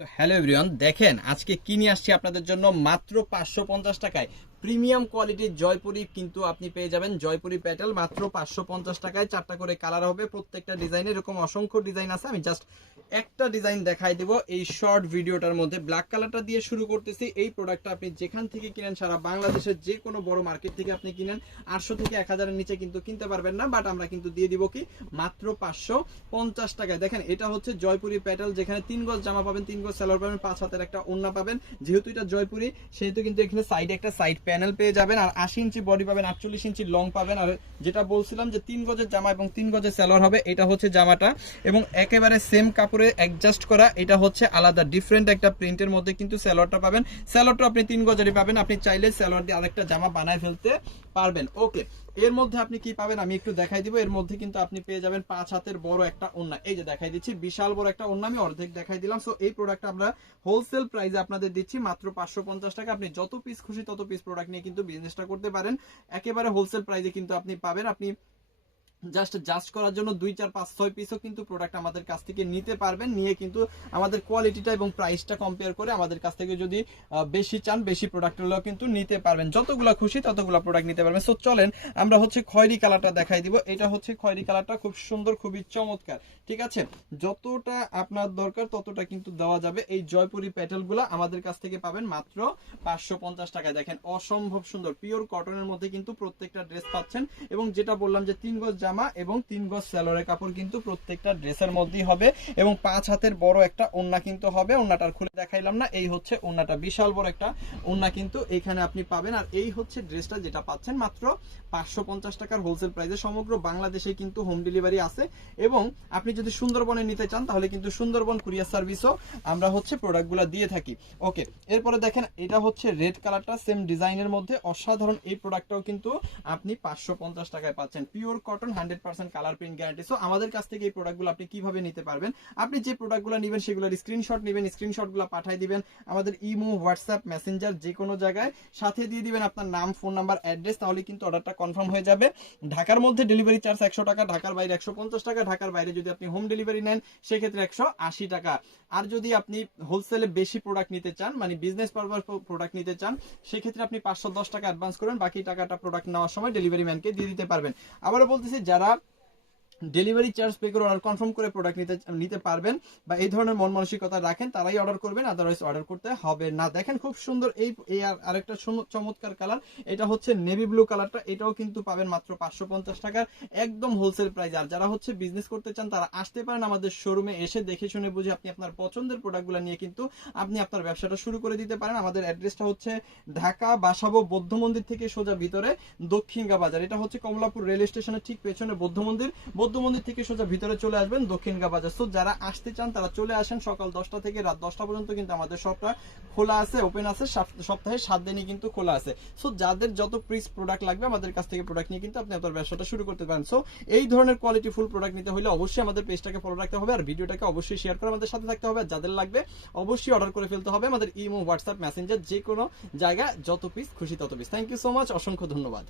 Hello everyone দেখেন আজকে কি নিয়ে আসছি আপনাদের জন্য? মাত্র পাঁচশো পঞ্চাশ টাকায় প্রিমিয়াম কোয়ালিটির জয়পুরি কিন্তু আপনি পেয়ে যাবেন। জয়পুরি প্যাটেল মাত্র পাঁচশো পঞ্চাশ টাকায় চারটা করে কালার হবে। প্রত্যেকটা ডিজাইন এরকম অসংখ্য ডিজাইন আছে। আমি জাস্ট একটা ডিজাইন দেখাই দিব। এই শর্ট ভিডিওটার মধ্যে ব্ল্যাক কালারটা দিয়ে শুরু করতেছি। এই প্রোডাক্টটা আপনি যেখান থেকে কিনেন, সারা বাংলাদেশের যে কোনো বড় মার্কেট থেকে আপনি কিনেন, আটশো থেকে এক হাজারের নিচে কিন্তু কিনতে পারবেন না। বাট আমরা কিন্তু দিয়ে দিব কি? মাত্র পাঁচশো পঞ্চাশ টাকায়। দেখেন, এটা হচ্ছে জয়পুরি প্যাটেল, যেখানে তিন গজ জামা পাবেন, তিন গজ সালোয়ার পাবেন, পাঁচ হাতের একটা ওন্না পাবেন। যেহেতু এটা জয়পুরি, সেহেতু কিন্তু এখানে সাইডে একটা সাইড প্যানেল পেয়ে যাবেন, আর আশি ইঞ্চি বডি পাবেন, আটচল্লিশ ইঞ্চি লং পাবেন। আর যেটা বলছিলাম যে তিন গজের জামা এবং তিন গজের স্যালোয়ার হবে, এটা হচ্ছে জামাটা। এবং একেবারে সেম কাপড়ে অ্যাডজাস্ট করা, এটা হচ্ছে আলাদা ডিফারেন্ট একটা প্রিন্টের মধ্যে কিন্তু স্যালোয়ারটা পাবেন। স্যালোয়ারটা আপনি তিন গজেরই পাবেন। আপনি চাইলে স্যালোয়ার দিয়ে আরেকটা জামা বানায় ফেলতে পারবেন। ওকে, এর মধ্যে আপনি কি পাবেন? আমি একটু দেখাই দিব। এর মধ্যে কিন্তু আপনি পেয়ে যাবেন পাঁচ হাতের বড় একটা ওন্না এই যে দেখাই দিচ্ছি, বিশাল বড় একটা ওন্না আমি অর্ধেক দেখাই দিলাম। সো এই প্রোডাক্ট আমরা হোলসেল প্রাইসে আপনাদের দিচ্ছি মাত্র পাঁচশো পঞ্চাশ টাকা। আপনি যত পিস খুশি তত পিস প্রোডাক্ট নিয়ে কিন্তু বিজনেসটা করতে পারেন। একেবারে হোলসেল প্রাইসে কিন্তু আপনি পাবেন। আপনি জাস্ট জাস্ট করার জন্য দুই, চার, পাঁচ, ছয় পিসও কিন্তু প্রোডাক্ট আমাদের কাছ থেকে নিতে পারবেন। নিয়ে কিন্তু আমাদের কোয়ালিটিটা এবং প্রাইসটা কম্পেয়ার করে আমাদের কাছ থেকে যদি বেশি চান, বেশি প্রোডাক্টগুলো কিন্তু নিতে পারবেন। যতগুলো খুশি ততগুলো প্রোডাক্ট নিতে পারবেন। সো চলেন আমরা হচ্ছে খয়েরি কালারটা দেখাই দিব। এটা হচ্ছে খয়রি কালারটা খুব সুন্দর, খুবই চমৎকার। ঠিক আছে? যতটা আপনার দরকার ততটা কিন্তু দেওয়া যাবে। এই জয়পুরি প্যাটেলগুলো আমাদের কাছ থেকে পাবেন মাত্র পাঁচশো পঞ্চাশ টাকায়। দেখেন, অসম্ভব সুন্দর। পিওর কটনের মধ্যে কিন্তু প্রত্যেকটা ড্রেস পাচ্ছেন। এবং যেটা বললাম যে তিন গজ জামা এবং তিন গজ স্যালোয়ারের কাপড় কিন্তু প্রত্যেকটা ড্রেসের মধ্যেই হবে এবং পাঁচ হাতের বড় একটা ওন্না কিন্তু হবে। ওন্নাটার খুলে দেখাইলাম না, এই হচ্ছে ওন্নাটা। বিশাল বড় একটা ওন্না কিন্তু এখানে আপনি পাবেন। আর এই হচ্ছে ড্রেসটা যেটা পাচ্ছেন মাত্র পাঁচশো পঞ্চাশ টাকার হোলসেল প্রাইসে সমগ্র বাংলাদেশে কিন্তু হোম ডেলিভারি আছে এবং আপনি যদি সুন্দরবনে নিতে চান, তাহলে কিন্তু সুন্দরবন কুরিয়ার সার্ভিসও আমরা হচ্ছে প্রোডাক্টগুলো দিয়ে থাকি। ওকে এরপরে দেখেন, এটা হচ্ছে রেড কালারটা সেম ডিজাইনের মধ্যে। অসাধারণ এই প্রোডাক্টটাও কিন্তু আপনি পাঁচশো পঞ্চাশ টাকায় পাচ্ছেন। Pure cotton hundred percent colour print guarantee so আমাদের কাছ থেকে এই প্রোডাক্টগুলো আপনি কীভাবে নিতে পারবেন? আপনি যে প্রোডাক্টগুলো নেবেন, সেগুলোর স্ক্রিনশট নেবেন স্ক্রিনশটগুলো পাঠিয়ে দিবেন আমাদের ইমো হোয়াটসঅ্যাপ মেসেঞ্জার যে কোনো জায়গায়। সাথে দিয়ে দিবেন আপনার নাম ফোন নাম্বার অ্যাড্রেস তাহলে কিন্তু অর্ডারটা কনফার্ম হয়ে যাবে। ঢাকার মধ্যে ডেলিভারি চার্জ একশো টাকা, ঢাকার বাইরে একশো পঞ্চাশ টাকা, ঢাকার বাইরে যদি আপনি হোম ডেলিভারি নেন, সেক্ষেত্রে একশো আশি টাকা। আর যদি আপনি হোলসেলে বেশি প্রোডাক্ট নিতে চান মানে বিজনেস পারপাস প্রোডাক্ট নিতে চান, সেক্ষেত্রে আপনি পাঁচশো দশ টাকা অ্যাডভান্স করবেন বাকি টাকাটা প্রোডাক্ট নেওয়ার সময় ডেলিভারি ম্যানকে দিয়ে দিতে পারবেন। আবারও বলতেছি যারা ডেলিভারি চার্জ পে করে অর্ডার কনফার্ম করে প্রোডাক্ট নিতে নিতে পারবেন বা এই ধরনের মন মানসিকতা রাখেন, তারাই অর্ডার করবেন আদারওয়াইজ অর্ডার করতে হবে না। দেখেন খুব সুন্দর এই আরেকটা চমৎকার কালার এটা হচ্ছে নেভি ব্লু কালারটা এটাও কিন্তু পাবেন মাত্র পাঁচশো পঞ্চাশ টাকার একদম হোলসেল প্রাইস আর যারা হচ্ছে বিজনেস করতে চান, তারা আসতে পারেন আমাদের শোরুমে এসে দেখে শুনে বুঝে আপনি আপনার পছন্দের প্রোডাক্টগুলো নিয়ে কিন্তু আপনি আপনার ব্যবসাটা শুরু করে দিতে পারেন। আমাদের অ্যাড্রেসটা হচ্ছে ঢাকা, বাসাবো, বৌদ্ধ মন্দির থেকে সোজা ভিতরে দক্ষিণগা বাজার। এটা হচ্ছে কমলাপুর রেল স্টেশনের ঠিক পেছনে বৌদ্ধ মন্দির। বৌদ্ধ মন্দির থেকে সোজা ভিতরে চলে আসবেন দক্ষিণ দক্ষিণগা বাজার সো যারা আসতে চান, তারা চলে আসেন সকাল দশটা থেকে রাত দশটা পর্যন্ত। কিন্তু আমাদের শপটা খোলা আছে ওপেন আছে সাপ- সপ্তাহে সাত দিনই কিন্তু খোলা আছে। সো যাদের যত পিস প্রোডাক্ট লাগবে, আমাদের কাছ থেকে প্রোডাক্ট নিয়ে কিন্তু আপনি আপনার ব্যবসাটা শুরু করতে পারেন। সো এই ধরনের কোয়ালিটি ফুল প্রোডাক্ট নিতে হলে অবশ্যই আমাদের পেজটাকে ফলো রাখতে হবে। আর ভিডিওটাকে অবশ্যই শেয়ার করে আমাদের সাথে থাকতে হবে। আর যাদের লাগবে, অবশ্যই অর্ডার করে ফেলতে হবে আমাদের ইমো হোয়াটসঅ্যাপ মেসেঞ্জার যে কোনো জায়গায় যত পিস খুশি তত piece thank you so much অসংখ্য ধন্যবাদ।